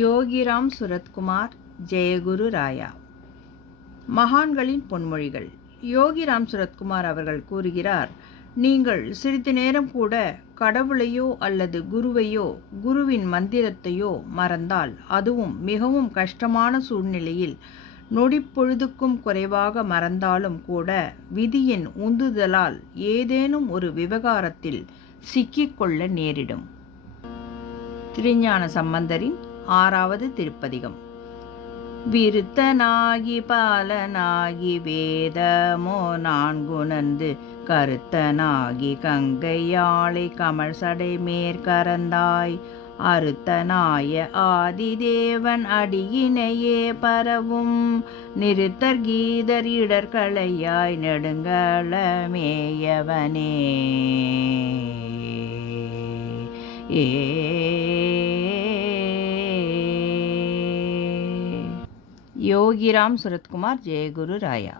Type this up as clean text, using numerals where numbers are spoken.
யோகிராம் சுரத்குமார் ஜெயகுரு ராயா. மகான்களின் பொன்மொழிகள். யோகிராம் சுரத்குமார் அவர்கள் கூறுகிறார், நீங்கள் சிறிது நேரம் கூட கடவுளையோ அல்லது குருவையோ குருவின் மந்திரத்தையோ மறந்தால், அதுவும் மிகவும் கஷ்டமான சூழ்நிலையில் நொடிப்பொழுதுக்கும் குறைவாக மறந்தாலும் கூட, விதியின் உந்துதலால் ஏதேனும் ஒரு விவகாரத்தில் சிக்கிக்கொள்ள நேரிடும். திருஞான சம்பந்தரின் 6வது திருப்பதிகம். விருத்தனாகி பாலனாகி வேதமோ நான்குணர்ந்து கருத்தனாகி கங்கையாளை கமழ் சடை மேற்கரந்தாய் அருத்தனாய ஆதிதேவன் அடியினையே பரவும் நிறுத்தர் கீதர் இடர்களையாய் நெடுங்களமேயவனே. யோகிராம் சுரத்குமார் ஜெயகுரு ராயா.